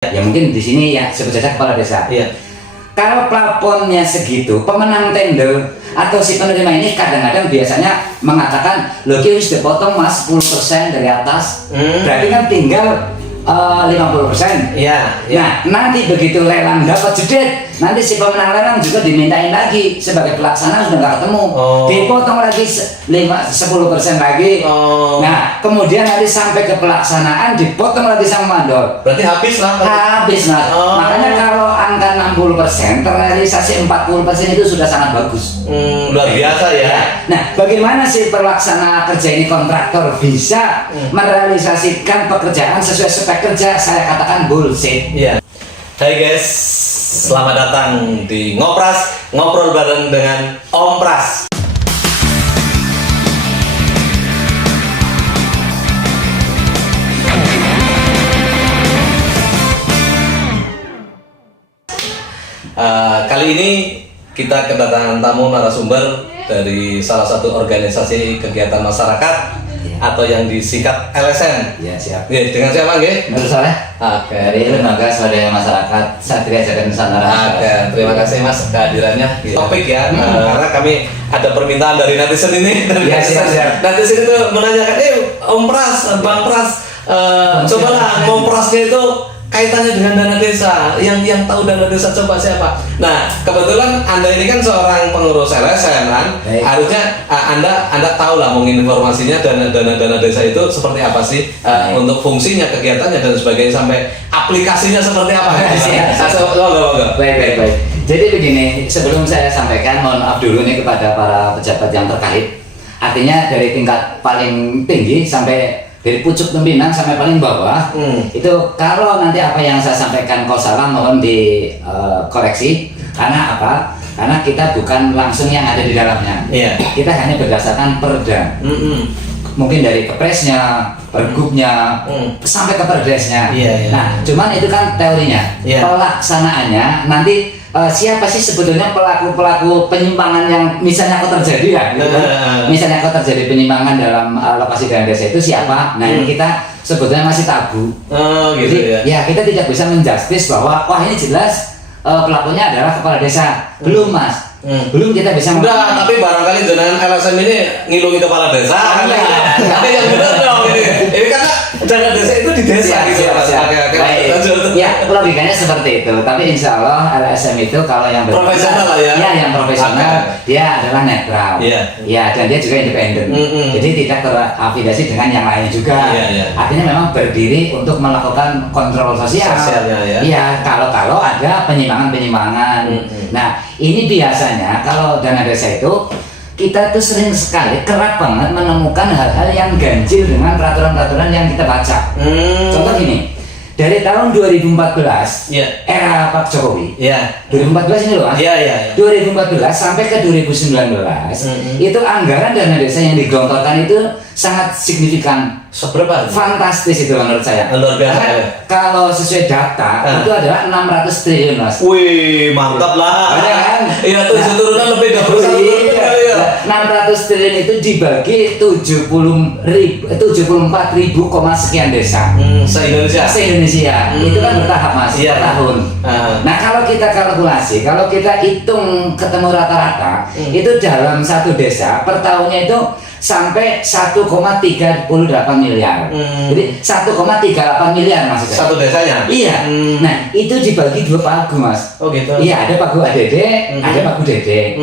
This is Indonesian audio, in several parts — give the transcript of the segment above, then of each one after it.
Ya mungkin di sini ya sebut saja kepala desa. Iya. Kalau plafonnya segitu, pemenang tender atau si penerima ini kadang-kadang biasanya mengatakan, loh ki wis dipotong mas 10% dari atas, berarti kan tinggal 50%. Iya. Nah, nanti begitu lelang dapat jedit, nanti si pemenang lelang juga dimintain lagi sebagai pelaksana sudah nggak ketemu, dipotong lagi 10% lagi. Nah, kemudian nanti sampai ke pelaksanaan dipotong lagi sama mandor. Berarti habis lah. Habis mas. Makanya kalau angka 60% terrealisasi 40% itu sudah sangat bagus. Luar biasa ya. Nah, bagaimana sih pelaksana kerja ini kontraktor bisa merealisasikan pekerjaan sesuai spek kerja? Saya katakan bullshit. Iya. Hai guys, selamat datang di Ngopras, ngobrol bareng dengan Om Pras. Kali ini kita kedatangan tamu narasumber dari salah satu organisasi kegiatan masyarakat atau yang disingkat LSM. Ya siap. Oke, dengan siapa nggih? Menurut saya Oke. dari Lembaga Swadaya Masyarakat Satria Jaga Nusantara. Oke, terima kasih Mas kehadirannya. Topik ya, karena kami ada permintaan dari netizen ini, dari netizen itu menanyakan, Om Pras, Bang Pras, cobalah Om Prasnya itu kaitannya dengan dana desa, yang tahu dana desa coba siapa? Nah, kebetulan Anda ini kan seorang pengurus LSM kan, harusnya Anda tahu lah mungkin informasinya dana desa itu seperti apa sih, untuk fungsinya, kegiatannya dan sebagainya, sampai aplikasinya seperti apa? Baik. Jadi begini, sebelum saya sampaikan, mohon maaf dulu nih kepada para pejabat yang terkait. Artinya dari tingkat paling tinggi sampai dari pucuk pimpinan sampai paling bawah, itu kalau nanti apa yang saya sampaikan kalau salah mohon dikoreksi. Karena apa? Karena kita bukan langsung yang ada di dalamnya. Kita hanya berdasarkan perda. Mungkin dari kepresnya, pergubnya, sampai ke perdesnya. Nah, cuman itu kan teorinya. Pelaksanaannya nanti siapa sih sebetulnya pelaku penyimpangan yang misalnya kok terjadi ya, gitu kan? Misalnya kok terjadi penyimpangan dalam alokasi dana desa itu siapa? Nah ini kita sebetulnya masih tabu. Gitu. Jadi ya kita tidak bisa menjustis bahwa wah ini jelas pelakunya adalah kepala desa. Belum mas. Belum kita bisa. Udah, tapi barangkali dengan LSM ini ngilungi kepala desa. Tapi yang benar dong ini karena dana desa itu di desa gitu. Ya, logikanya seperti itu. Tapi insya Allah LSM itu kalau yang profesional lah ya. Ya, yang profesional dia adalah netral. Ya, dan dia juga independen. Jadi tidak terafiliasi dengan yang lain juga. Artinya memang berdiri untuk melakukan kontrol sosialnya. Ya, kalau ada penyimpangan. Nah, ini biasanya kalau dana desa itu kita tuh sering sekali kerap banget menemukan hal-hal yang ganjil dengan peraturan-peraturan yang kita baca. Contoh gini, dari tahun 2014 era Pak Jokowi, 2014 ini loh mas, 2014 sampai ke 2019 itu anggaran dana desa yang digelontorkan itu sangat signifikan. Seberapa? Fantastis itu menurut saya. Luar biasa. Kalau sesuai data itu adalah 600 triliun mas. Wih, mantap lah. Ada kan? Iya, turunan lebih dari 600 triliun itu dibagi 74 ribu sekian desa. Se-Indonesia. Itu kan bertahap mas, per tahun. Nah kalau kita kalkulasi, kalau kita hitung ketemu rata-rata, itu dalam satu desa per tahunnya itu sampai 1,38 miliar. Jadi 1,38 miliar maksudnya. Satu desanya? Iya. Nah, itu dibagi dua pagu, Mas. Oh gitu. Iya, ada pagu ADD, ada pagu DD.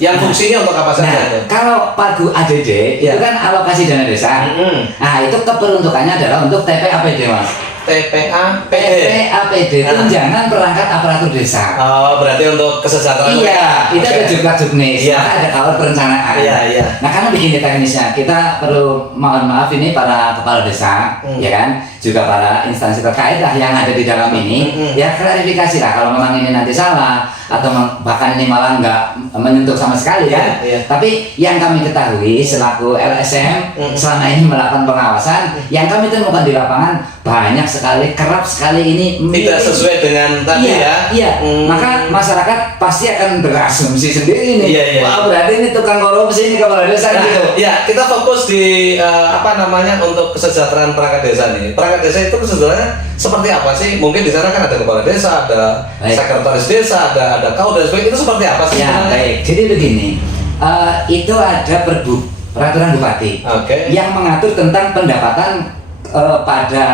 Yang fungsinya untuk apa saja? Nah, kalau pagu ADD itu kan alokasi dana desa. Nah, itu keperuntukannya adalah untuk TPAPD, Mas. TPAPD, tunjangan perangkat aparatur desa. Oh, berarti untuk kesejahteraan. Iya, itu ada juga juknis, ada kawal perencanaan. Nah, karena begini teknisnya, kita perlu mohon maaf ini para kepala desa, ya kan, juga para instansi terkait lah yang ada di dalam ini, ya klarifikasi lah kalau memang ini nanti salah atau bahkan ini malah nggak menyentuh sama sekali kan. Tapi yang kami ketahui selaku LSM selama ini melakukan pengawasan, yang kami temukan di lapangan banyak sekali, kerap sekali ini tidak sesuai dengan tadi ya. Iya. Maka masyarakat pasti akan berasumsi sendiri nih. Iya. Wah, berarti ini tukang korupsi ini kepala desa gitu. Ya, kita fokus di untuk kesejahteraan perangkat desa nih. Perangkat desa itu kesejahteraannya seperti apa sih? Mungkin di sana kan ada kepala desa, ada sekretaris desa, ada kau dan sebagainya. Itu seperti apa sih? Ya, baik. Jadi begini, itu ada peraturan bupati yang mengatur tentang pendapatan pada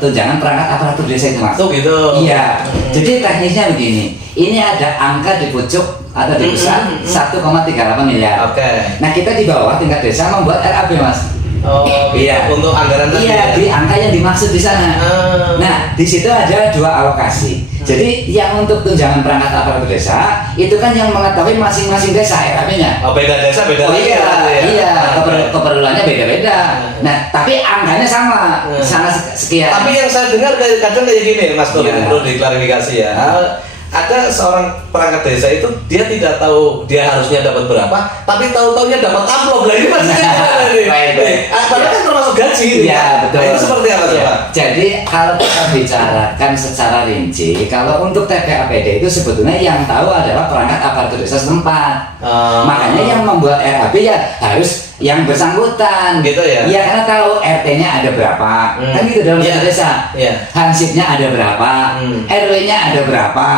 tunjangan perangkat aparatur desa itu, Mas. Oh gitu. Iya. Jadi teknisnya begini. Ini ada angka di pucuk atau di pusat 1,38 miliar. Nah, kita di bawah tingkat desa membuat RAB, Mas. Oh, iya. Untuk anggaran tadi. Iya, di angka yang dimaksud di sana. Nah, di situ ada 2 alokasi. Jadi yang untuk tunjangan perangkat aparatur desa itu kan yang mengetahui masing-masing desa RAB-nya. Oh, beda desa beda. Keperluannya beda-beda. Nah, tapi angkanya sama, sekian. Tapi yang saya dengar kadang kayak gini, Mas, perlu diklarifikasi ya. Ada seorang perangkat desa itu dia tidak tahu dia harusnya dapat berapa, tapi tahu-taunya dapat amplop lagi maksudnya. Padahal kan termasuk gaji. Iya, betul. Nah, itu seperti apa coba? Jadi kalau kita bicarakan secara rinci, kalau untuk TPAPD itu sebetulnya yang tahu adalah perangkat aparatur desa setempat. Makanya yang membuat RAB ya harus yang bersangkutan gitu ya. Iya, karena tahu RT-nya ada berapa. Kan gitu dalam satu desa. Hansipnya ada berapa, RW-nya ada berapa,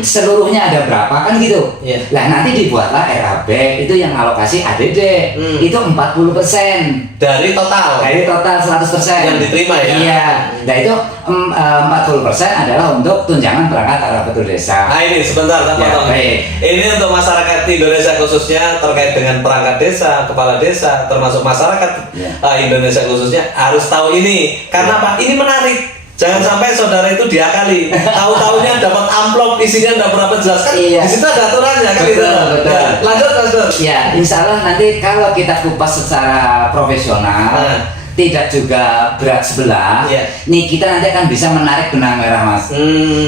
seluruhnya ada berapa, kan gitu. Lah nanti dibuatlah RAB itu yang alokasi ADD. Itu 40% dari total 100% yang diterima ya. Iya. Nah, itu 40% adalah untuk tunjangan perangkat aparatur desa. Nah, ini sebentar Pak Potong. Ini untuk masyarakat Indonesia khususnya terkait dengan perangkat desa, kepala desa, termasuk masyarakat Indonesia khususnya harus tahu ini. Karena Pak, ini menarik. Jangan sampai saudara itu diakali. Tahu-taunya dapat amplop isinya enggak berapa jelas kan. Di situ ada aturannya kan gitu. Betul. Lanjut Mas Dur. Ya, insya Allah nanti kalau kita kupas secara profesional, tidak juga berat sebelah, nih kita nanti akan bisa menarik benang merah, Mas.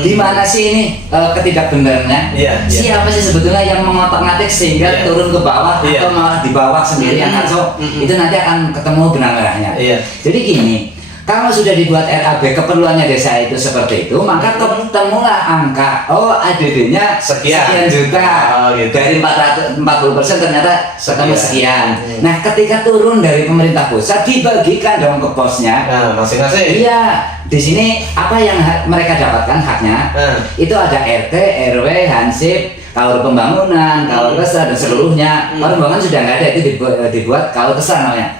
Di mana sih ini ketidakbenarnya? Siapa sih sebetulnya yang mengotak-ngatik sehingga turun ke bawah atau malah di bawah sendiri yang kacau? Itu nanti akan ketemu benang merahnya. Jadi gini, kalau sudah dibuat RAB keperluannya desa itu seperti itu, maka ketemulah angka ADD-nya sekian juta. Dari 40% ternyata ketemu sekian. Nah, ketika turun dari pemerintah pusat dibagikan dong ke posnya. Masing-masing. Iya, di sini apa yang mereka dapatkan haknya? Itu ada RT, RW, Hansip, Kaur Pembangunan, Kaur Kesra dan seluruhnya. Kaur Pembangunan sudah nggak ada, itu dibuat Kaur Kesra namanya.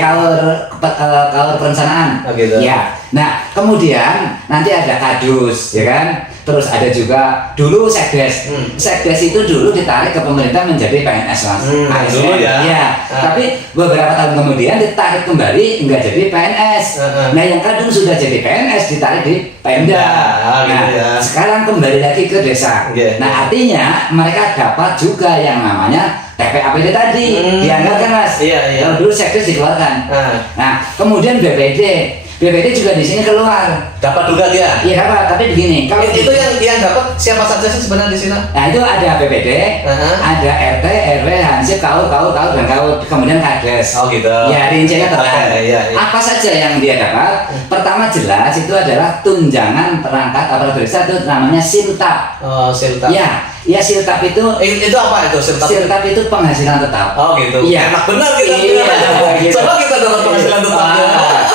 Kaur Perencanaan. Ya. Nah, kemudian nanti ada Kadus, ya kan? Terus ada juga dulu Sekdes. Sekdes itu dulu ditarik ke pemerintah menjadi PNS, Mas. Dulu ya. Iya. Tapi beberapa tahun kemudian ditarik kembali enggak jadi PNS. Nah, yang kadung sudah jadi PNS ditarik di Pemda. Nah, sekarang kembali lagi ke desa. Nah, artinya mereka dapat juga yang namanya TPAPD tadi. Dianggarkan, Mas. Kalau dulu Sekdes dikeluarkan. Nah, kemudian BPD juga di sini keluar. Dapat juga dia. Iya, dapat. Tapi begini, kalau itu yang dapat siapa saja sih sebenarnya di sini? Nah, itu ada BPD, ada RT, RW, Hansip, Kaur, dan Kaur, kemudian Kades. Oh gitu. Ya, rinciannya terang. Apa saja yang dia dapat? Pertama jelas itu adalah tunjangan perangkat aparatur desa, itu namanya Siltap. Oh, Siltap. Ya, Siltap itu apa itu Siltap? Siltap itu penghasilan tetap. Oh gitu. Iya. Enak benar kita. Gitu. Coba kita dapat penghasilan tetap.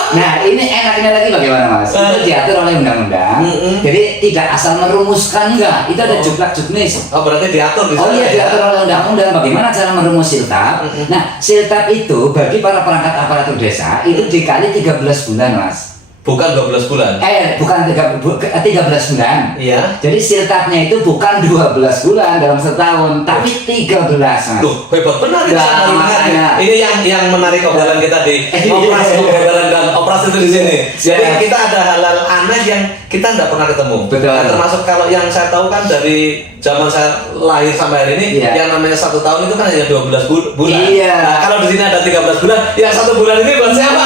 Nah, ini enaknya lagi bagaimana, Mas? Itu diatur oleh undang-undang. Jadi tidak asal merumuskan, enggak. Itu ada juklak juknis. Oh, berarti diatur di sana. Oh iya, diatur oleh undang-undang. Bagaimana cara merumus Siltap? Nah, Siltap itu bagi para perangkat aparatur desa itu dikali 13 bulan, Mas. Bukan 12 bulan. Bukan 13 bulan. Iya. Jadi Siltapnya itu bukan 12 bulan dalam setahun, tapi 13, Mas. Duh, hebat benar ya. Ini yang menarik obrolan kita di operasi itu di sini. Jadi kita ada hal-hal aneh yang kita tidak pernah ketemu. Betul. Nah, termasuk kalau yang saya tahu kan dari zaman saya lahir sampai hari ini, yang namanya 1 tahun itu kan hanya 12 bulan. Iya. Nah, kalau di sini ada 13 bulan, yang 1 bulan ini buat siapa?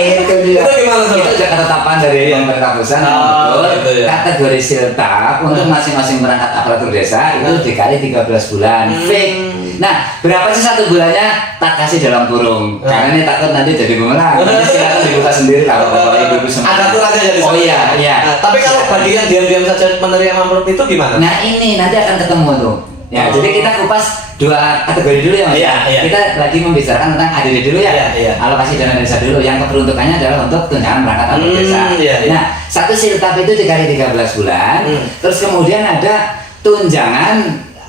Itu dia. Itu gimana tuh? Itu juga ketetapan dari pemerintah pusat. Gitu ya. Kategori siltap untuk masing-masing perangkat aparatur desa itu dikali 13 bulan. Fix. Nah, berapa sih 1 bulannya? Tak kasih dalam kurung. Karena ini takut nanti jadi bumerang. Nanti silakan dibuka sendiri lah Bapak Ibu semua. Ada aturannya jadi. Oh iya, iya. Nah, tapi kalau bagi yang diam-diam saja menerima amplop itu gimana? Nah, ini nanti akan ketemu tuh. Ya, jadi kita kupas 2 kategori dulu ya Mas. Iya, iya. Kita lagi membicarakan tentang ADD dulu ya. Iya, iya. Alokasi dana desa dulu. Yang keperuntukannya adalah untuk tunjangan perangkat aparatur desa. Iya, iya. Nah, 1 siltap itu dikali 13 bulan. Terus kemudian ada tunjangan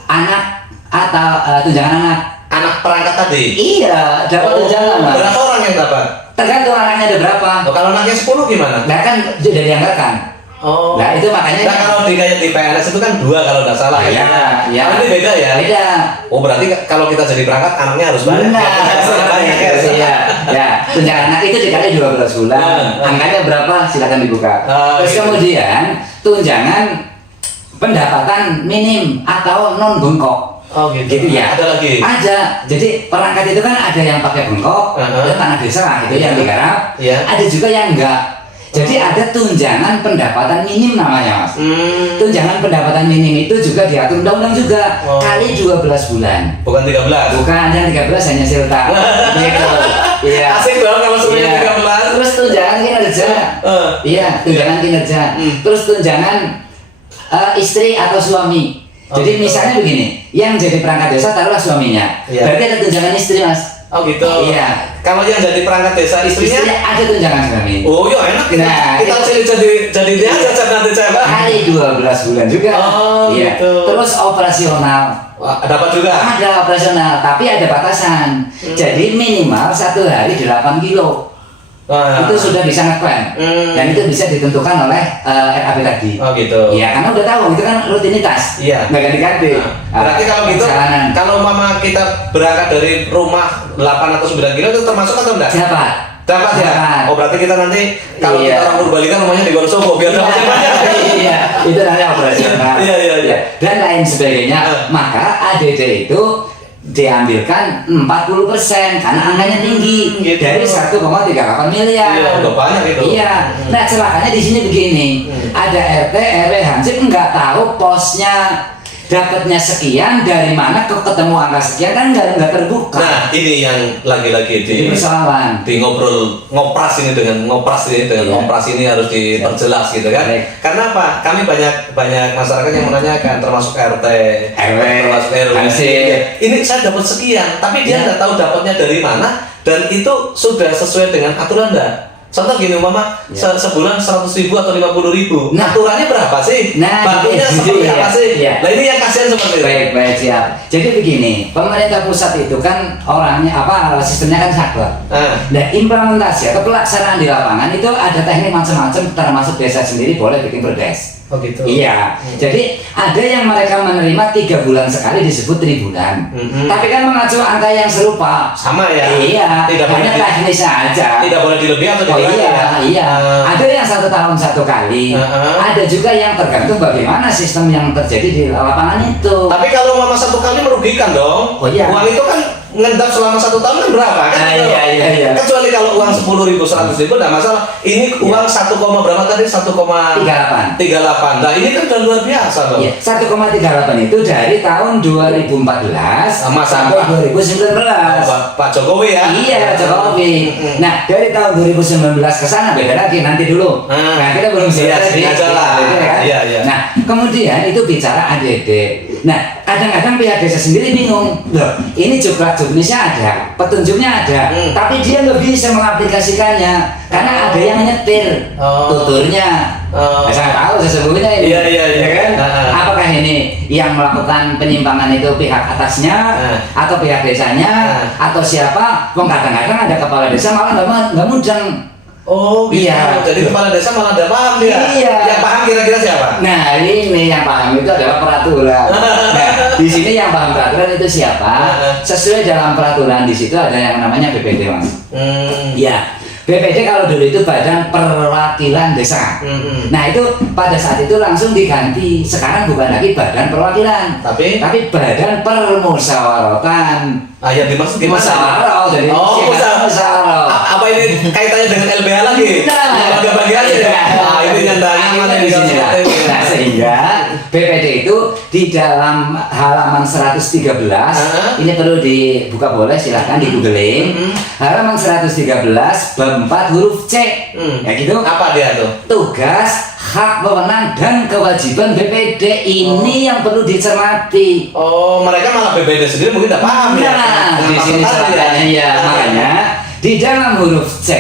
anak atau tunjangan anak. Anak perangkat tadi. Iya, dapat tunjangan Mas. Berapa orang yang dapat? Tergantung anaknya ada berapa. Oh, kalau anaknya 10 gimana? Nah kan sudah dianggarkan. Oh. Nah itu makanya. Nah kalau di kayak di PNS itu kan 2 kalau nggak salah Iya, iya. Oh, ini beda ya? Beda. Oh berarti kalau kita jadi perangkat anaknya harus banyak. Benar. Banyak ya. Iya. Ya, tunjangan anak itu dikali 12 bulan. Angkanya berapa? Silakan dibuka. Terus gitu. kemudian tunjangan pendapatan minim atau non bengkok. Oh gitu ya. Ada lagi? Ada. Jadi perangkat itu kan ada yang pakai bengkok, ada tanah desa itu yang digarap. Iya. Ada juga yang enggak. Jadi ada tunjangan pendapatan minim namanya Mas. Tunjangan pendapatan minim itu juga diatur undang-undang juga kali 12 bulan. Bukan 13. Bukan, yang 13 hanya silta. Gitu. Iya. Asik dong kalau semuanya 13. Terus tunjangan kinerja. Iya, tunjangan kinerja. Terus tunjangan istri atau suami. Jadi misalnya begini, yang jadi perangkat desa taruhlah suaminya. Iya. Berarti ada tunjangan istri Mas. Oh gitu. Iya. Kalau yang jadi perangkat desa istrinya? Ada tunjangan suami. Oh iya enak. Nah, kita jadi dia aja nanti cewek. Kali 12 bulan juga. Oh iya. gitu. Terus operasional. Wah, dapat juga. Ada operasional, tapi ada batasan. Jadi minimal 1 hari 8 kilo. Itu sudah bisa ngeklaim dan itu bisa ditentukan oleh RAP tadi. Oh gitu. Iya, karena udah tahu itu kan rutinitas. Iya. Nggak ganti-ganti. Berarti kalau gitu, perjalanan. kalau mama kita berangkat dari rumah 8 atau 9 kilo itu termasuk atau enggak? Dapat. Dapat ya. Dapat. Oh berarti kita nanti kalau Iya. kita orang Purbalingga rumahnya di Wonosobo biar dapat banyak. Iya, itu namanya operasional. Iya. Dan lain sebagainya. Maka ADD itu diambilkan 40% karena angkanya tinggi gitu. dari 1,38 miliar. Iya, udah banyak itu. Iya. Nah, celakanya di sini begini. Ada RT, RW, Hansip nggak tahu posnya dapatnya sekian dari mana kok ketemu angka sekian kan nggak terbuka. Nah, ini yang lagi-lagi Jadi persoalan. di ngopras ini dengan ngopras ini harus diperjelas gitu kan. Baik. Karena apa? Kami banyak masyarakat yang menanyakan termasuk RT, RW, termasuk RW. Hansip. Ini saya dapat sekian, tapi dia nggak tahu dapatnya dari mana dan itu sudah sesuai dengan aturan enggak? Contoh gini Mama, sebulan 100.000 atau 50.000. Nah, aturannya berapa sih? Nah, bakunya seperti apa sih? Iya. Nah ini yang kasihan seperti itu. Baik, siap. Jadi begini, pemerintah pusat itu kan orangnya sistemnya kan saklek. Nah, implementasi atau pelaksanaan di lapangan itu ada teknik macam-macam, termasuk desa sendiri boleh bikin perdes. Oh gitu. Iya. Jadi ada yang mereka menerima 3 bulan sekali disebut tribulan. Tapi kan mengacu angka yang serupa. Sama ya. Iya. Tidak hanya boleh teknis saja. Tidak boleh dilebih atau Oh dikurangi. iya. Ada yang 1 tahun 1 kali. Ada juga yang tergantung bagaimana sistem yang terjadi di lapangan itu. Tapi kalau Mama 1 kali merugikan dong. Oh iya. Uang itu kan ngendap selama 1 tahun kan berapa kan? Iya. Kecuali kalau uang 10.000, 100.000 enggak masalah. Ini uang 1, berapa tadi? 1,38. Nah ini kan udah luar biasa loh. Iya, 1,38 itu dari tahun 2014 sampai 2019. Pak Jokowi ya? Iya, Jokowi. Nah, dari tahun 2019 ke sana beda lagi nanti dulu. Nah, kita belum selesai. Iya. Nah, kemudian itu bicara ADD. Nah, kadang-kadang pihak desa sendiri bingung. Loh, ini jumlah-jumlahnya ada, petunjuknya ada, tapi dia nggak bisa mengaplikasikannya karena ada yang nyetir tuturnya. Saya tahu sesungguhnya ini. Iya kan? Apakah ini yang melakukan penyimpangan itu pihak atasnya atau pihak desanya atau siapa? Kadang-kadang ada kepala desa malah nggak mudeng. Oh iya. Jadi kepala desa malah ada paham dia. Iya. Yang paham kira-kira siapa? Nah ini yang paham itu adalah peraturan. Nah di sini yang paham peraturan itu siapa? Sesuai dalam peraturan di situ ada yang namanya BPD Mas. Ya. BPD kalau dulu itu Badan Perwakilan Desa. Nah itu pada saat itu langsung diganti. Sekarang bukan lagi Badan Perwakilan, tapi Badan Permusyawaratan. Yang dimaksud gimana? Musyawarah, jadi musyawarah. Apa ini kaitannya dengan LBH lagi. Lembaga bagiannya ya. Nah, ini yang nyaman di sini. Nah, sehingga BPD itu di dalam halaman 113 ini perlu dibuka boleh, silahkan di googling. Halaman 113 bab 4 huruf C. Ya gitu. Apa dia tuh? Tugas, hak, wewenang dan kewajiban BPD ini yang perlu dicermati. Oh, mereka malah BPD sendiri mungkin tidak paham ya. Nah, di sini ceritanya ya, makanya di dalam huruf C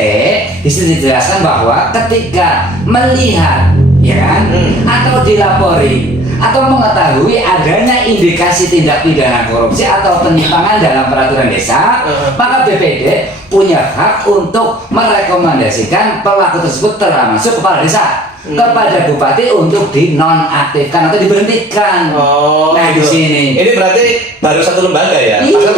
di sini dijelaskan bahwa ketika melihat ya kan atau dilapori atau mengetahui adanya indikasi tindak pidana korupsi atau penyimpangan dalam peraturan desa, maka BPD punya hak untuk merekomendasikan pelaku tersebut termasuk kepala desa kepada bupati untuk dinonaktifkan atau diberhentikan. Oh, nah gitu. Di sini. Ini berarti baru satu lembaga ya? Iya.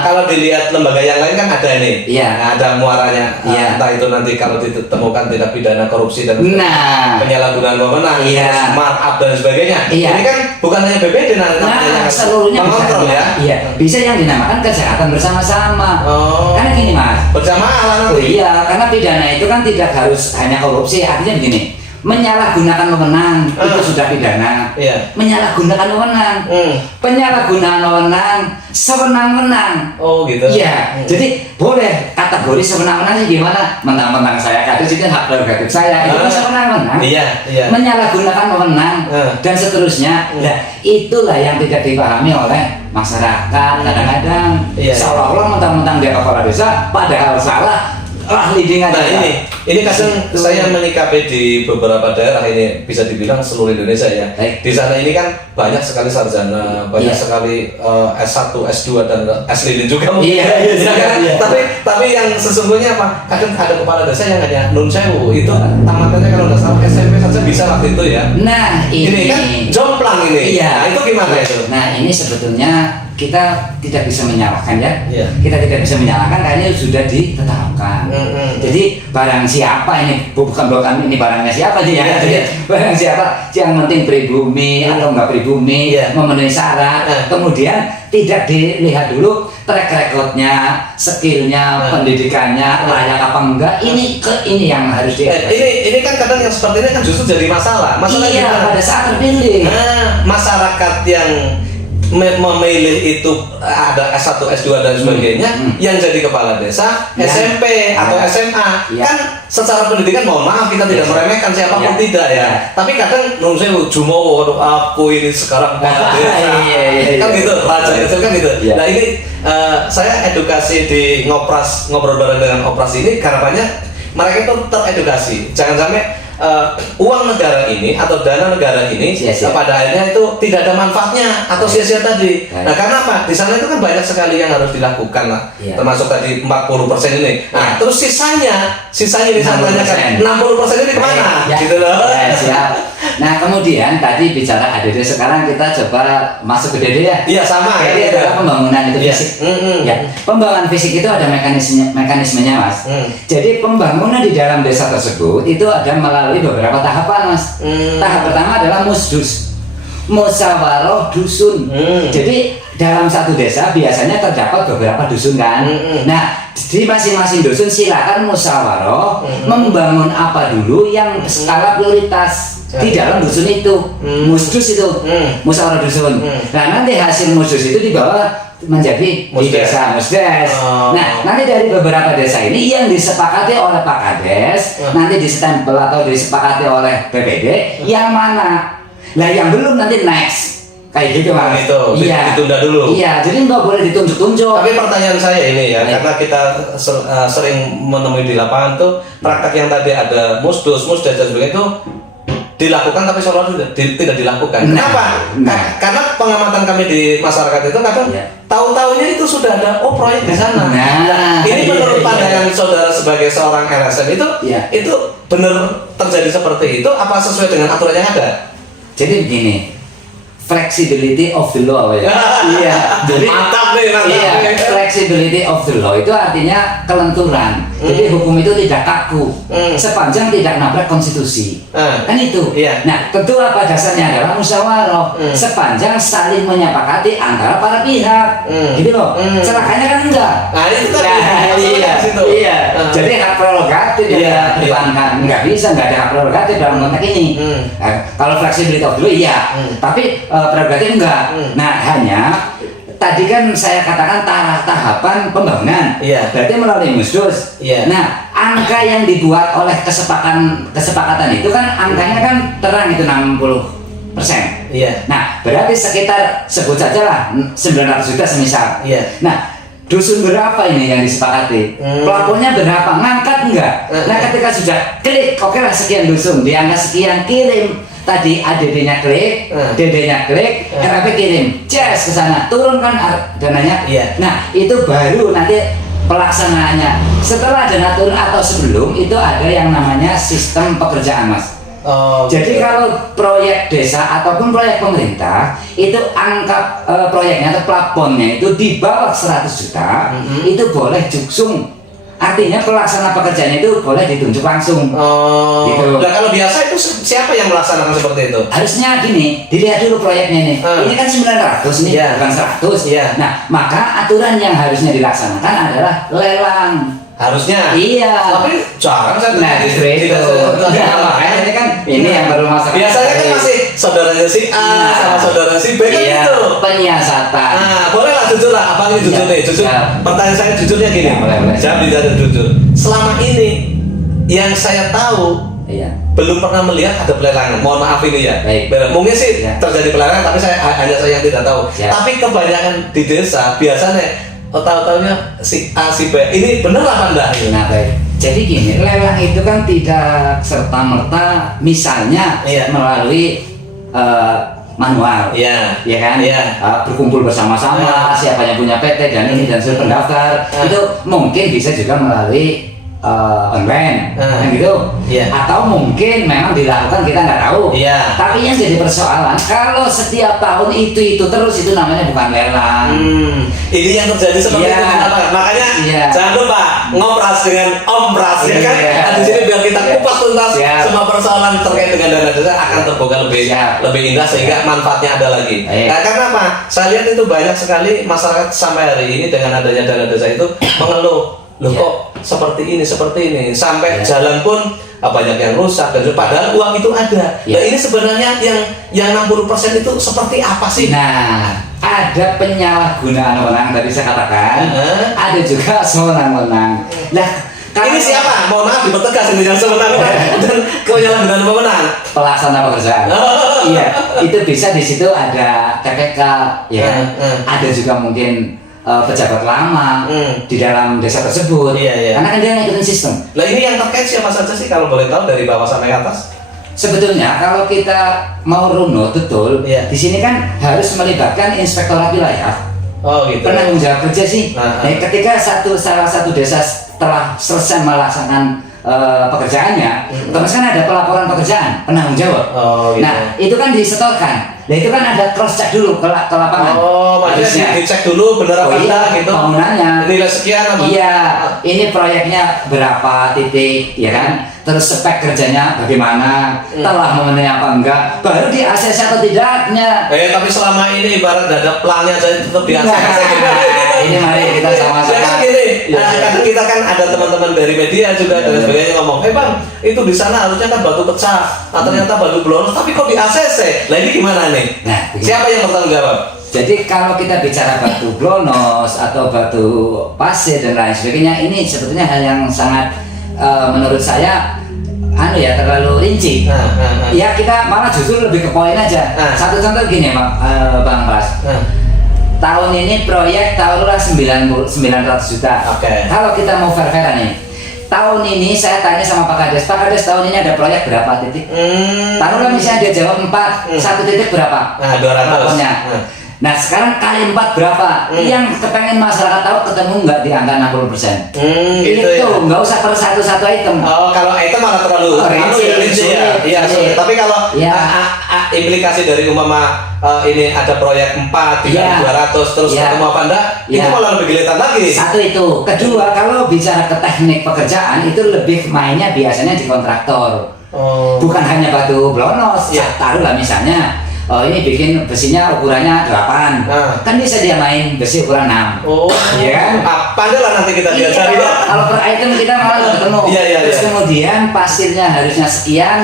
Kalau dilihat lembaga yang lain kan ada ini. Iya. Ada muaranya. Iya. Entah itu nanti kalau ditemukan tindak pidana korupsi dan Nah. penyalahgunaan wewenang, Iya. markup dan sebagainya. Iya. Ini kan bukan hanya BPD Nah, seluruhnya mengontrol bisa, ya. Iya, bisa yang dinamakan kejahatan bersama-sama. Oh. Karena gini Mas. Bersamaan lah Oh nanti. iya, karena pidana itu kan tidak harus hanya korupsi. Artinya begini, menyalahgunakan wewenang itu sudah pidana. Iya. Menyalahgunakan wewenang, penyalahgunaan wewenang, sewenang-wenang. Oh gitu. Iya, jadi boleh kategori sewenang-wenangnya gimana? Mentang-mentang saya kadus itu hak prerogatif saya, itu kan sewenang-wenang. Iya, iya. Menyalahgunakan wewenang dan seterusnya. Nah, itulah yang tidak dipahami oleh masyarakat kadang-kadang. Iya. Seolah-olah mentang-mentang dia kepala desa, padahal salah. Leading aja. Nah ini kadang saya menyikapi di beberapa daerah ini bisa dibilang seluruh Indonesia ya. Baik. Di sana ini kan banyak sekali sarjana, banyak sekali S1, S2 dan S-Lilin juga mungkin. Iya. Tapi yang sesungguhnya apa? Kadang ada kepala desa yang hanya nun sewu itu tamatannya kalau nggak salah SMP saja bisa waktu itu ya. Nah, ini kan jomplang ini. Iya. Nah itu gimana itu? Nah, ini sebetulnya kita tidak bisa menyalahkan ya. Iya. Kita tidak bisa menyalahkan karena ini sudah ditetapkan. Jadi barang siapa ini bukan ini barangnya siapa sih ya. Jadi barang siapa yang penting pribumi atau enggak pribumi memenuhi syarat. Kemudian tidak dilihat dulu track recordnya, skillnya, pendidikannya layak apa enggak. Ini yang harus ini kan kadang yang seperti ini kan justru jadi masalah. Masalah iya, pada saat terpilih. Nah, masyarakat yang memilih itu ada S1, S2 dan sebagainya yang jadi kepala desa SMP atau SMA kan secara pendidikan mohon maaf kita tidak meremehkan siapapun tidak ya. Tapi kadang menurut saya Jumowo aku ini sekarang kepala desa kan gitu raja kecil kan gitu. Nah ini saya edukasi di ngobrol bareng dengan Opras ini harapannya mereka itu teredukasi jangan sampai uang negara ini atau dana negara ini pada akhirnya itu tidak ada manfaatnya atau sia-sia tadi. Nah karena apa? Di sana itu kan banyak sekali yang harus dilakukan lah, termasuk tadi 40% ini. Nah terus sisanya ini saya tanyakan 60% ini kemana? Gitu loh. Siap. Nah kemudian tadi bicara ADD, sekarang kita coba masuk ke DD ya. Iya sama. Ini adalah pembangunan itu fisik. Ya, pembangunan fisik itu ada mekanismenya Mas. Jadi pembangunan di dalam desa tersebut itu ada melalui beberapa tahapan Mas. Tahap pertama adalah musdus, musyawarah dusun. Jadi dalam satu desa biasanya terdapat beberapa dusun kan. Nah di masing-masing dusun silakan musyawarah membangun apa dulu yang skala prioritas di dalam dusun itu. Musdus itu musyawarah dusun. Nah nanti hasil musdus itu dibawa menjadi di desa musdes. Nah nanti dari beberapa desa ini yang disepakati oleh Pak Kades nanti distempel atau disepakati oleh BPD yang mana. Nah yang belum nanti next kayak gitu Mas. Itu ditunda dulu. Iya, jadi nggak boleh ditunjuk-tunjuk. Tapi pertanyaan saya ini ya, karena kita sering menemui di lapangan tuh praktek yang tadi ada musdus, musdes dan sebagainya itu dilakukan tapi seolah-olah tidak dilakukan. Kenapa? Karena pengamatan kami di masyarakat itu kadang tahu-tahunya itu sudah ada proyek di sana. Ini menurut pandangan saudara sebagai seorang LSM itu benar terjadi seperti itu apa sesuai dengan aturan yang ada? Jadi begini, flexibility of the law ya. Iya. Jadi mantap nih. Iya, flexibility of the law itu artinya kelenturan. Jadi hukum itu tidak kaku sepanjang tidak nabrak konstitusi. Kan itu. Iya. Nah, tentu apa dasarnya adalah musyawarah. Sepanjang saling menyepakati antara para pihak. Gitu loh. Celakanya kan enggak. Nah, itu tadi. Iya. Iya. Jadi hak prerogatif Iya, yang dipertahankan nggak bisa, nggak ada hak prerogatif dalam konteks ini. Nah, kalau flexibility of the law iya, tapi prerogatif enggak. Nah, hanya tadi kan saya katakan tahapan pembangunan. Iya. Berarti melalui musdos. Iya. Nah, angka yang dibuat oleh kesepakatan itu kan angkanya kan terang itu 60%. Iya. Nah, berarti sekitar sebut saja lah 900 juta semisal. Iya. Nah, dusun berapa ini yang disepakati? Plafonnya berapa? Ngangkat enggak? Nah, ketika sudah klik, oke lah sekian dusun, di angka sekian kirim. Tadi ADD-nya klik, DD-nya klik, RAP kirim, cas ke sana, turunkan dananya. Iya. Nah, itu baru nanti pelaksanaannya. Setelah dana turun atau sebelum itu ada yang namanya sistem pekerjaan, Mas. Jadi kalau proyek desa ataupun proyek pemerintah itu angka proyeknya atau plafonnya itu di bawah 100 juta, itu boleh juksung. Artinya pelaksana pekerjaannya itu boleh ditunjuk langsung. Gitu. Nah, kalau biasa itu siapa yang melaksanakan seperti itu? Harusnya gini, dilihat dulu proyeknya nih. Ini kan 900 nih, bukan 100. Nah, maka aturan yang harusnya dilaksanakan adalah lelang. Harusnya. Iya. Tapi jarang saya Nah, justru itu. Ya, makanya ini kan yang baru masalah. Biasanya kan masih saudaranya si A sama saudara si B kan gitu. Penyiasatan. Nah, boleh lah jujur lah. Apa ini jujur nih? Jujur. Pertanyaan saya jujurnya gini. Boleh. Jawab tidak jujur. Selama ini yang saya tahu belum pernah melihat ada pelelangan. Mohon maaf ini ya. Baik. Mungkin sih terjadi pelelangan, tapi hanya saya yang tidak tahu. Tapi kebanyakan di desa biasanya tahu-taunya si A si B. Ini benar apa enggak? Nah, baik. Jadi gini, lelang itu kan tidak serta-merta misalnya melalui manual, ya kan? Berkumpul bersama-sama, siapa yang punya PT dan ini dan sudah pendaftar, itu mungkin bisa juga melalui online, kan gitu. Atau mungkin memang dilakukan kita nggak tahu. Tapi yang jadi persoalan kalau setiap tahun itu terus itu namanya bukan lelang. Ini yang terjadi seperti itu makanya jangan lupa ngopras dengan ompras ya kan. Di sini biar kita kupas tuntas semua persoalan terkait dengan dana desa akan terbuka lebih indah sehingga manfaatnya ada lagi. Nah, karena apa? Saya lihat itu banyak sekali masyarakat sampai hari ini dengan adanya dana desa itu mengeluh, loh kok seperti ini sampai jalan pun banyak yang rusak dan padahal uang itu ada. Nah, ini sebenarnya yang 60% itu seperti apa sih? Nah, ada penyalahgunaan wewenang tadi saya katakan, ada juga sewenang-wenang. Nah, ini siapa? Mohon maaf dipertegas ini yang sewenang-wenang dan penyalahgunaan wewenang. Pelaksana pekerjaan. Iya, itu bisa di situ ada TPK, ya kan? Ada juga mungkin pejabat lama di dalam desa tersebut, karena kan dia ngikutin sistem. Nah, ini yang terkait siapa saja sih kalau boleh tahu dari bawah sampai atas? Sebetulnya kalau kita mau runut betul, di sini kan harus melibatkan inspektorat wilayah. Gitu. Penanggung jawab kerja sih. Nah, ketika salah satu desa telah selesai melaksanakan pekerjaannya, terus kan ada pelaporan pekerjaan, penanggung jawab. Gitu. Nah, itu kan disetorkan. Nah, itu kan ada cross check dulu ke lapangan. Maksudnya dicek dulu benar apa enggak gitu. Bangunannya. Nilai sekian apa? Iya, ini proyeknya berapa titik, ya kan? Terus spek kerjanya bagaimana, telah memenuhi apa enggak, baru di ACC atau tidaknya. Tapi selama ini ibarat ada pelangnya saya tetap di ACC. Ini mari kita sama-sama. Ya kan gini, kadang kita kan ada teman-teman dari media juga dan sebagainya ngomong, Bang, itu di sana harusnya kan batu pecah, ternyata batu blonos, tapi kok di ACC? Nah, ini gimana nih? Nah, siapa yang bertanggung jawab? Jadi kalau kita bicara batu blonos atau batu pasir dan lain sebagainya, ini sebetulnya hal yang sangat menurut saya terlalu rinci. Ya kita malah justru lebih ke poin aja. Satu contoh gini, Bang Pras. Tahun ini proyek taruhlah 900 juta. Kalau kita mau fair-fairan nih, tahun ini saya tanya sama Pak Kades, tahun ini ada proyek berapa titik? Taruhlah misalnya dia jawab 4, satu titik berapa? 200. Nah, sekarang kali 4 berapa? Yang kepengen masyarakat tahu ketemu nggak di angka 60%? Gitu itu nggak usah per satu item. Kalau item malah terlalu rinci ya. Iya. Tapi kalau implikasi dari umpama ini ada proyek 4 Iya. 200 terus Iya. ketemu apa enggak, Iya. itu malah lebih gelitan lagi. Satu itu. Kedua, kalau bicara ke teknik pekerjaan itu lebih mainnya biasanya di kontraktor. Oh. Bukan hanya batu blonos, Iya. taruhlah misalnya ini bikin besinya ukurannya 8. Kan bisa dia main besi ukuran 6. Oh, Iya kan? pandai lah nanti kita Iya, diajari ya. kalau per item kita malah nggak ketemu. Iya. Terus kemudian pasirnya harusnya sekian,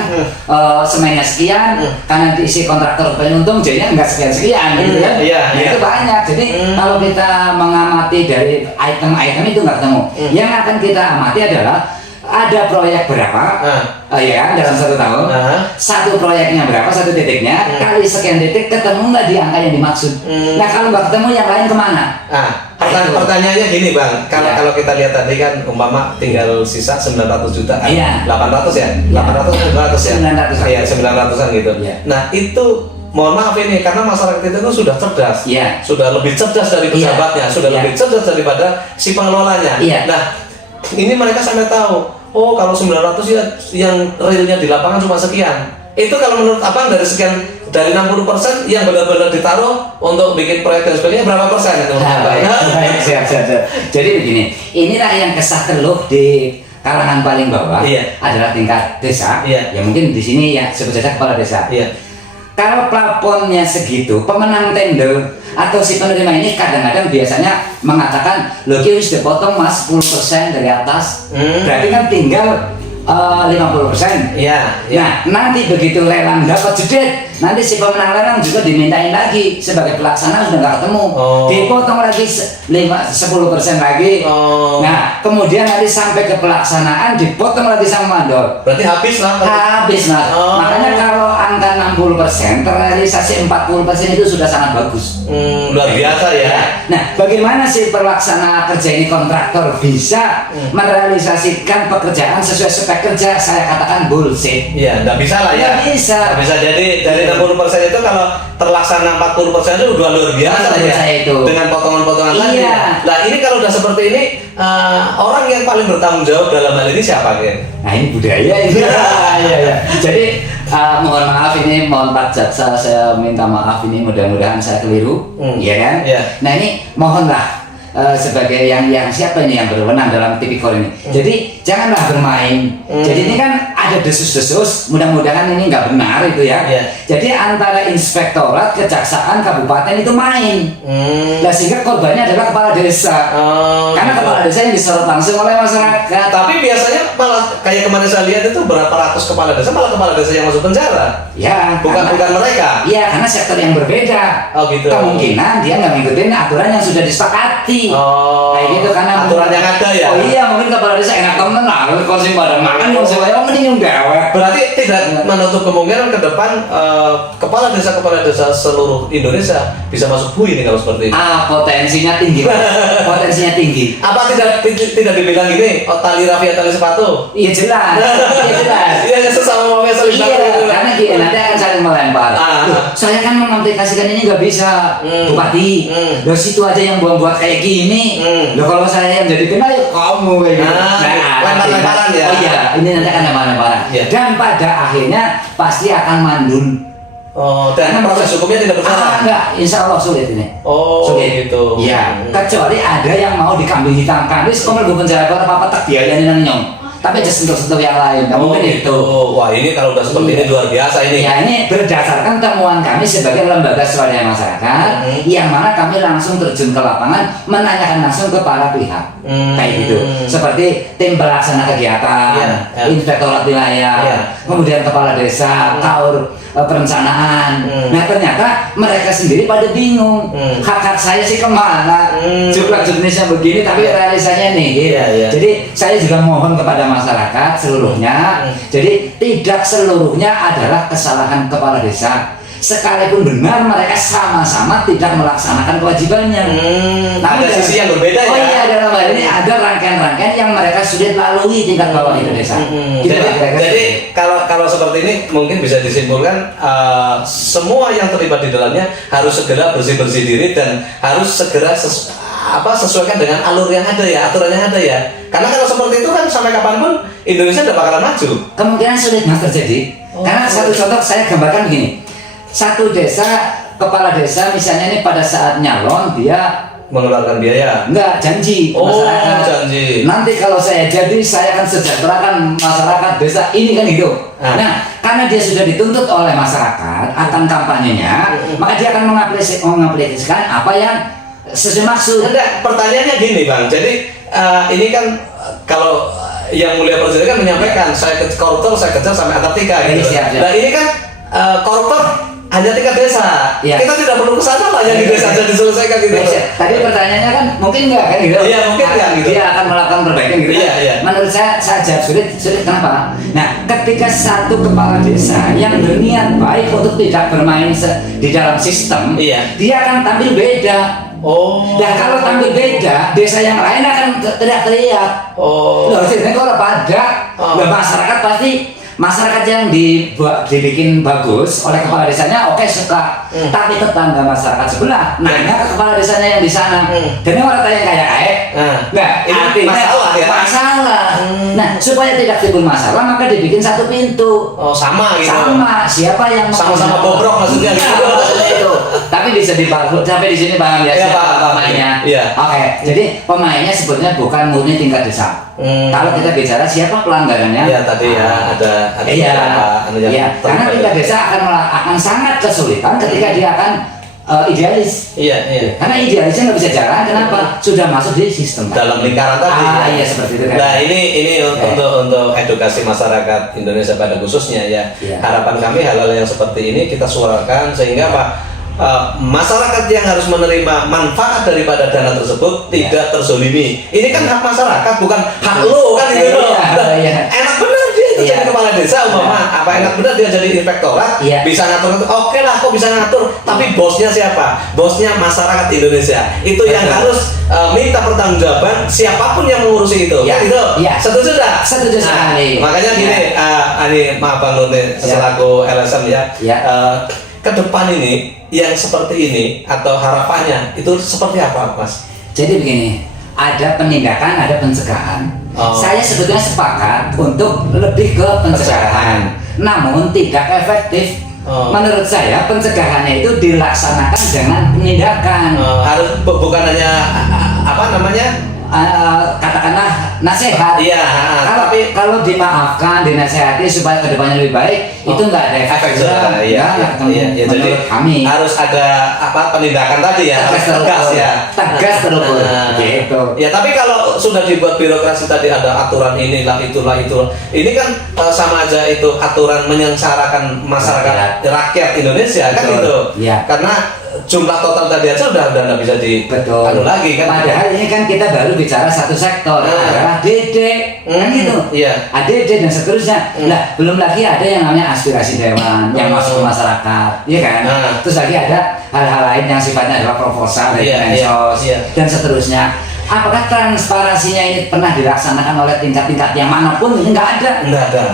semennya sekian, karena diisi kontraktor paling untung jadinya nggak sekian gitu kan? Iya, Nah, iya. itu banyak. Jadi kalau kita mengamati dari item-item itu nggak ketemu. Yang akan kita amati adalah ada proyek berapa, ya kan, dalam 1 tahun. Satu proyeknya berapa, satu titiknya, kali sekian titik ketemu nggak di angka yang dimaksud. Nah kalau nggak ketemu yang lain kemana? Pertanyaannya gini Bang, Iya. kalau kita lihat tadi kan umpama tinggal sisa 900 juta, Iya. 800 ya, 800 atau 900 ya, 900-an. iya 900-an gitu. Iya. Nah itu mohon maaf ini karena masyarakat kita itu sudah cerdas, Iya. sudah lebih cerdas dari Iya. pejabatnya, sudah Iya. lebih cerdas daripada si pengelolanya. Iya. Nah ini mereka sampai tahu, oh kalau 900 ya yang realnya di lapangan cuma sekian. Itu kalau menurut Abang dari sekian, dari 60% yang benar-benar ditaruh untuk bikin proyek dan sebagainya berapa persen itu? Baik, siap. Jadi begini, inilah yang kesah keluh di kalangan paling bawah. Iya. Adalah tingkat desa. Iya. Ya mungkin di sini ya sebut saja kepala desa. Iya. Kalau plafonnya segitu, pemenang tender atau si penerima ini kadang-kadang biasanya mengatakan, loh ki wis dipotong mas 10% dari atas, berarti kan tinggal 50%. Iya. Nah, nanti begitu lelang dapat jedet, nanti si pemenang lelang juga dimintain lagi sebagai pelaksana sudah nggak ketemu, dipotong lagi 10% lagi. Nah, kemudian nanti sampai ke pelaksanaan dipotong lagi sama mandor. Berarti habis lah. Habis mas. Makanya kalau angka 60% terrealisasi 40% itu sudah sangat bagus. Luar biasa ya. Nah, bagaimana si pelaksana kerja ini kontraktor bisa merealisasikan pekerjaan sesuai spek kerja? Saya katakan bullshit. Iya, nggak bisa lah ya. Nggak bisa. Nggak bisa. Jadi dari 60% itu kalau terlaksana 40% itu udah luar biasa Luar ya. biasa itu. Dengan potongan-potongan tadi. Iya. Nah ini kalau udah seperti ini, orang yang paling bertanggung jawab dalam hal ini siapa Ken? Nah ini budaya ini. Iya. Jadi mohon maaf ini, mohon Pak Jaksa, saya minta maaf ini, mudah-mudahan saya keliru, iya kan? Iya. Nah ini mohonlah sebagai yang siapa ini yang berwenang dalam tipikor ini. Jadi janganlah bermain. Jadi ini kan ada desus-desus, mudah-mudahan ini nggak benar itu ya. Iya. Jadi antara inspektorat, kejaksaan, kabupaten itu main. Nah sehingga korbannya adalah kepala desa. Karena gitu. kepala desa yang disorot langsung oleh masyarakat. Tapi biasanya malah kayak kemarin saya lihat itu berapa ratus kepala desa, malah kepala desa yang masuk penjara. Ya, Bukan mereka. Iya, karena sektor yang berbeda. Oh, gitu. Kemungkinan dia nggak ngikutin aturan yang sudah disepakati. Kayak gitu karena aturan yang ada ya. Oh iya, mungkin kepala desa enak temen lah. Kalau sing pada makan, kalau sing yang mending gawe. Berarti tidak menutup kemungkinan ke depan kepala desa seluruh Indonesia bisa masuk bui nih kalau seperti ini. Potensinya tinggi, Mas. Potensinya tinggi. Apa tidak dibilang gini? Oh, tali rafia tali sepatu. Iya jelas. Iya jelas. Iya sesama mau saling Iya, karena gini, nanti akan saling melempar. Loh, saya kan mengaplikasikan ini nggak bisa, Bupati. Loh situ aja yang buat kayak gini. Loh kalau saya yang jadi pimpinan, ya kamu kayak gitu. Lempar-lemparan ya. Oh iya, ini nanti akan lempar-lemparan. Iya. Dan pada akhirnya pasti akan mandul. Dan proses hukumnya tidak berjalan. Enggak, insya Allah sulit ini. Sulit. Gitu. Iya, kecuali ada yang mau dikambing hitamkan. Wis kok mlebu penjara apa tak diayani nang nyong. Tapi aja sentuh-sentuh yang lain. Nggak mungkin itu. Wah ini kalau udah seperti ini luar biasa ini. Ya ini berdasarkan temuan kami sebagai lembaga swadaya masyarakat, yang mana kami langsung terjun ke lapangan menanyakan langsung ke para pihak, kayak gitu. Seperti tim pelaksana kegiatan, inspektorat wilayah, kemudian kepala desa, kaur perencanaan. Nah ternyata mereka sendiri pada bingung. Hak saya sih kemana? Jumlah jenisnya begini, tapi realisasinya nih. Jadi saya juga mohon kepada masyarakat seluruhnya. Jadi tidak seluruhnya adalah kesalahan kepala desa. Sekalipun benar mereka sama-sama tidak melaksanakan kewajibannya. Ada sisi yang berbeda ya. Oh iya, dalam hal ini ada rangkaian-rangkaian yang mereka sudah lalui tingkat bawah itu desa. Jadi kalau seperti ini mungkin bisa disimpulkan semua yang terlibat di dalamnya harus segera bersih-bersih diri dan harus segera sesuaikan dengan alur yang ada ya, aturan yang ada ya. Karena kalau seperti itu kan sampai kapanpun Indonesia tidak bakalan maju. Kemungkinan sulit mas terjadi. Karena satu contoh saya gambarkan begini. satu desa, kepala desa misalnya ini pada saat nyalon dia mengeluarkan biaya. enggak janji ke Oh, masyarakat. janji. Nanti kalau saya jadi saya akan sejahterakan masyarakat desa ini kan gitu. Nah, karena dia sudah dituntut oleh masyarakat akan kampanyenya, maka dia akan mengaplikasikan apa yang sesuai maksud. Enggak, pertanyaannya gini Bang. Jadi ini kan kalau yang mulia presiden kan menyampaikan saya koruptor saya kejar sampai Antartika gitu. Siap. Nah ini kan koruptor hanya tingkat desa. Ya. Kita tidak perlu ke sana lah, yang di desa saja diselesaikan gitu. Tadi pertanyaannya kan mungkin enggak kan gitu. Iya, mungkin enggak gitu. Dia akan melakukan perbaikan gitu. Iya. Menurut saya jawab sulit kenapa? Nah, ketika satu kepala desa yang berniat baik untuk tidak bermain di dalam sistem, Iya. dia akan tampil beda. Oh. Nah, kalau tampil beda, desa yang lain akan teriak-teriak. Oh. Loh, sini kalau pada, masyarakat pasti masyarakat yang dibikin bagus oleh kepala desanya oke suka, tapi tetangga masyarakat sebelah nanya ke kepala desanya yang di sana, dan orang tanya kayak nah ini masalah ya. Nah supaya tidak timbul masalah maka dibikin satu pintu. Oh sama gitu. Sama siapa yang sama-sama bobrok maksudnya gitu. Itu. Tapi bisa dibangun sampai di sini paham ya, siapa pemainnya. Iya. Oke, jadi pemainnya sebetulnya bukan murni tingkat desa. Kalau kita bicara siapa pelanggarannya? Ya tadi ya ada karena tingkat desa akan sangat kesulitan ketika dia akan idealis. Iya. Karena idealisnya nggak bisa jalan. Kenapa? Sudah masuk di sistem dalam lingkaran tadi. Iya seperti itu kan. Nah ini untuk edukasi masyarakat Indonesia pada khususnya ya. Harapan kami hal-hal yang seperti ini kita suarakan sehingga apa? Masyarakat yang harus menerima manfaat daripada dana tersebut tidak terzolimi. Ini kan hak masyarakat, bukan hak lo kan gitu. Enak benar dia jadi kepala desa apa enak benar dia jadi inspektorat, bisa ngatur. Oke lah, kok bisa ngatur, tapi bosnya siapa? Bosnya masyarakat Indonesia. Itu yang harus minta pertanggungjawaban siapapun yang mengurusi itu. Kan gitu. Setuju tak? Setuju sekali. Makanya gini, maaf Bang Nurni selaku LSM ya. Ke depan ini yang seperti ini atau harapannya itu seperti apa Mas? Jadi begini, ada penindakan, ada pencegahan. Saya sebetulnya sepakat untuk lebih ke pencegahan, namun tidak efektif. Menurut saya pencegahannya itu dilaksanakan dengan penindakan. Harus bukan hanya apa namanya? Katakanlah nasihat. Iya. Kalau dimaafkan, dinasehati supaya kedepannya lebih baik, itu nggak ada efek juga. Iya. Jadi kami harus ada penindakan tadi ya, tegas terukur. Gitu. Ya tapi kalau sudah dibuat birokrasi tadi ada aturan inilah itulah itu, ini kan sama aja itu aturan menyengsarakan masyarakat rakyat Indonesia kan gitu. Karena jumlah total tadi aja udah nggak bisa anu lagi kan. Padahal ini kan kita baru bicara satu sektor, adalah ADD, kan gitu. ADD dan seterusnya. Nah, belum lagi ada yang namanya aspirasi dewan yang masuk ke masyarakat, iya kan? Terus lagi ada hal-hal lain yang sifatnya adalah proposal dari Kemensos dan seterusnya. Apakah transparansinya ini pernah dilaksanakan oleh tingkat-tingkat yang manapun? Ini nggak ada.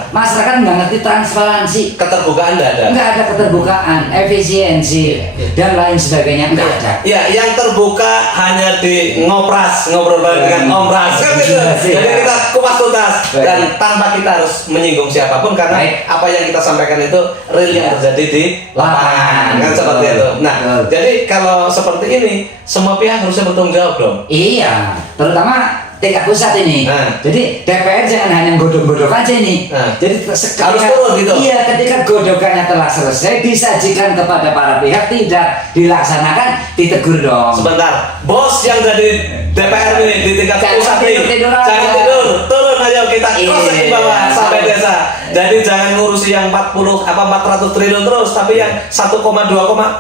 Masyarakat nggak ngerti transparansi. Keterbukaan nggak ada. Nggak ada keterbukaan, efisiensi dan lain sebagainya nggak ada. Ya, yang terbuka hanya di ngobrol dengan Om Pras kan gitu. Jadi kita kupas tuntas dan tanpa kita harus menyinggung siapapun karena apa yang kita sampaikan itu real yang terjadi di lapangan kan seperti itu. Nah, jadi kalau seperti ini semua pihak harusnya bertanggung jawab dong. Iya, terutama tingkat pusat ini. Jadi DPR jangan hanya godok-godok aja ini. Jadi harus turun gitu. Iya, ketika godokannya telah selesai disajikan kepada para pihak tidak dilaksanakan, ditegur dong. Sebentar, bos yang jadi DPR ini di tingkat pusat ini jangan tidur, turun aja kita cross di bawah sampai desa. Jadi jangan ngurusi yang 400 triliun terus, tapi yang 1,2,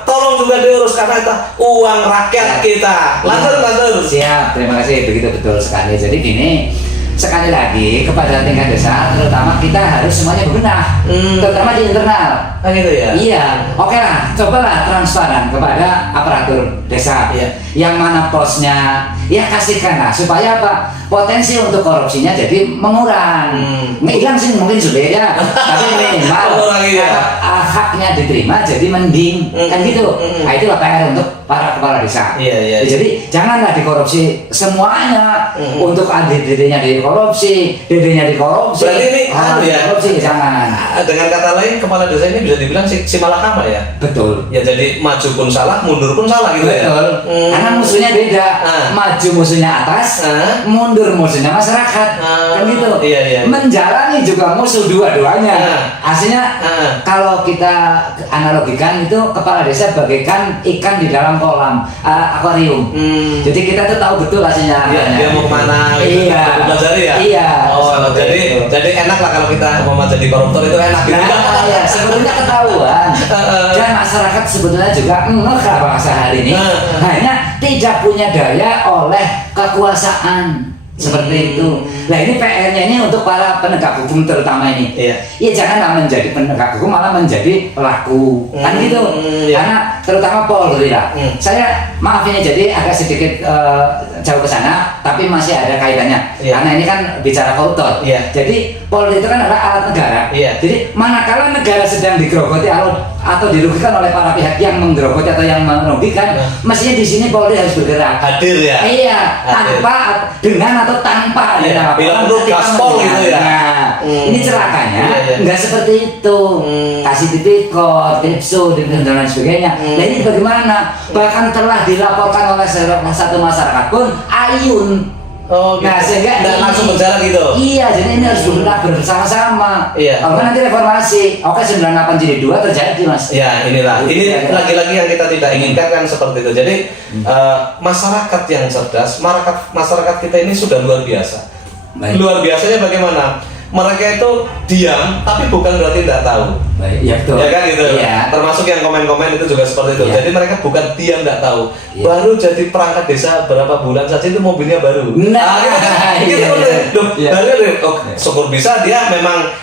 tolong juga diurus karena itu uang rakyat kita. Lanjut. Siap, terima kasih, begitu betul sekali. Jadi gini, sekali lagi kepada tingkat desa, terutama kita harus semuanya berbenah, terutama di internal. Gitu ya? Iya, oke lah, cobalah transparan kepada aparatur desa. Yang mana posnya, ya kasihkanlah supaya apa? Potensi untuk korupsinya jadi mengurang. Hilang sih mungkin sudah ya, tapi minimal haknya diterima jadi mending, kan gitu. Nah itulah PR untuk para kepala desa. Jadi janganlah dikorupsi semuanya untuk ADD-nya di dikorupsi, dedenya dikorupsi. Berarti ini korupsi jangan. Dengan kata lain, kepala desa ini bisa dibilang si malakama ya. Betul. Ya jadi maju pun salah, mundur pun salah gitu ya. Betul. Karena musuhnya beda. Maju musuhnya atas, mundur musuhnya masyarakat. Kan gitu. Iya. Menjalani juga musuh dua-duanya. Aslinya kalau kita analogikan itu kepala desa bagaikan ikan di dalam kolam akuarium. Jadi kita tuh tahu betul hasilnya. Iya, dia mau kemana? Iya. Pelajari ya. Iya. Oh, jadi enak lah kalau kita mau jadi koruptor itu enak gitu. Nah, ya sebetulnya ketahuan. Dan masyarakat sebetulnya juga kalau bahasa hari ini hanya tidak punya daya oleh kekuasaan. Seperti itu. Nah ini PR-nya ini untuk para penegak hukum terutama ini. Iya. Ya janganlah menjadi penegak hukum malah menjadi pelaku. Kan gitu. Iya. Karena terutama Polri lah. Saya maaf ini jadi agak sedikit jauh ke sana, tapi masih ada kaitannya. Iya. Karena ini kan bicara koruptor. Iya. Jadi Polri itu kan adalah alat negara. Iya. Jadi manakala negara sedang digerogoti atau dirugikan oleh para pihak yang menggerogoti atau yang merugikan, mestinya di sini Polri harus bergerak. Hadir ya. Iya, Hadir. tanpa dengan atau tanpa Iya, bilang lu gaspol gitu ya. Nah, ini celakanya Iya. nggak seperti itu. Kasih tipikor, tipsu, dan lain sebagainya. Nah ini bagaimana? Bahkan telah dilaporkan oleh satu masyarakat pun ayun. Oh, gitu. Nah, sehingga nggak ini- langsung berjalan gitu. Iya, jadi ini harus bergerak bersama-sama. Iya. Kalau nanti reformasi, oke 98 jadi 2 terjadi mas. Ya inilah, ini lagi-lagi yang kita tidak inginkan kan seperti itu. Jadi masyarakat yang cerdas, masyarakat kita ini sudah luar biasa. Baik. Luar biasanya bagaimana? Mereka itu diam, tapi bukan berarti tidak tahu. Baik, ya betul. Ya kan gitu. Iya. Termasuk yang komen-komen itu juga seperti itu. Iya. Jadi mereka bukan diam tidak tahu. Iya. Baru jadi perangkat desa berapa bulan saja itu mobilnya baru. Nah, gitu. iya, Loh, iya. baru syukur bisa dia memang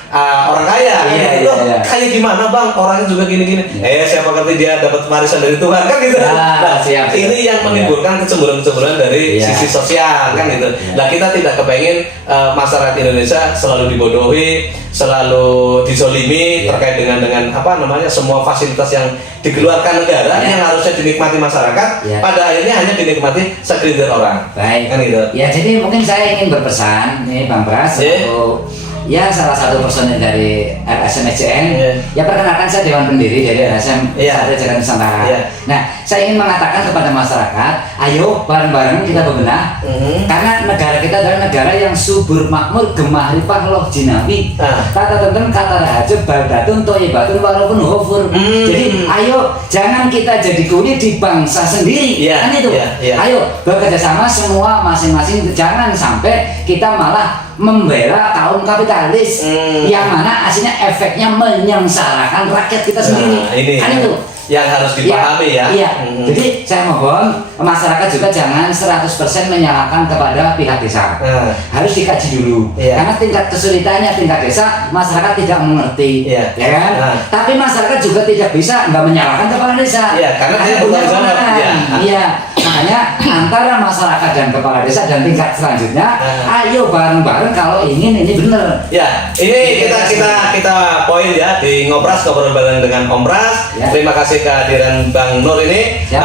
orang kaya. Iya, Loh, iya. kaya gimana bang? Orangnya juga gini-gini. Siapa ngerti dia dapat warisan dari Tuhan kan gitu. Ah, siap. Ini yang menimbulkan kecemburuan-kecemburuan dari Iya. sisi sosial kan gitu. Iya. Nah kita tidak kepengen masyarakat Indonesia selalu dibodohi, selalu dizolimi Iya. terkait dengan apa namanya semua fasilitas yang dikeluarkan negara Iya. yang harusnya dinikmati masyarakat, Iya. pada akhirnya hanya dinikmati segelintir orang. Baik. Kan gitu. Ya jadi mungkin saya ingin berpesan nih Bang Pras Iya. untuk ya salah satu personil dari LSM SCN. Iya. Ya perkenalkan saya Dewan Pendiri dari LSM Iya. Satria Jakarta Nusantara. Iya. Nah saya ingin mengatakan kepada masyarakat, ayo bareng-bareng kita bebenah. Karena negara kita adalah negara yang subur makmur gemah ripah loh jinawi. Kata tenten kata raja baldatun toyibatun walaupun hofur. Jadi ayo jangan kita jadi kuli di bangsa sendiri. Iya, Kan itu. iya, iya. Ayo bekerja sama semua masing-masing, jangan sampai kita malah membela kaum kapitalis yang mana aslinya efeknya menyengsarakan rakyat kita sendiri. Nah, ini Kan itu yang harus dipahami ya. Iya. Jadi saya mohon masyarakat juga jangan 100% menyalahkan kepada pihak desa. Harus dikaji dulu. Iya. Karena tingkat kesulitannya tingkat desa masyarakat tidak mengerti. Iya. Ya kan? Tapi masyarakat juga tidak bisa nggak menyalahkan kepala desa. Iya, karena dia punya bertanggung jawab. kewenangan. Iya. Iya. Makanya antara masyarakat dan kepala desa dan tingkat selanjutnya, ayo bareng-bareng kalau ingin ini benar. Ya, ini kita poin ya di ngobras ngobrol bareng dengan Om Pras. Ya. Terima kasih kehadiran Bang Nur ini. Ya.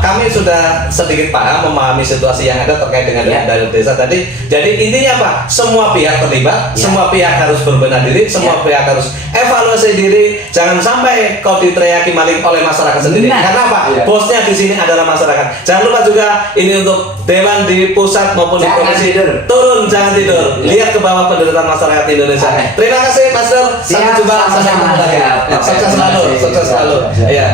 Kami sudah sedikit paham memahami situasi yang ada terkait dengan Ya. dana desa tadi. Jadi intinya apa? Semua pihak terlibat, Ya. semua pihak harus berbenah diri, semua pihak harus evaluasi diri. Jangan sampai kau diteriaki maling oleh masyarakat sendiri. Nah. Karena apa? Ya. Bosnya di sini adalah masyarakat. Jangan lupa juga ini untuk dewan di pusat maupun di Jangan provinsi. tidur. Turun, jangan tidur. Ya. Lihat ke bawah penderitaan masyarakat Indonesia. Oke. Terima kasih, Master. Sampai Siap, jumpa. Sampai sama-sama. ketemu lagi. Siap. Sukses Terima selalu. kasih. Sukses selalu. Siap. Iya.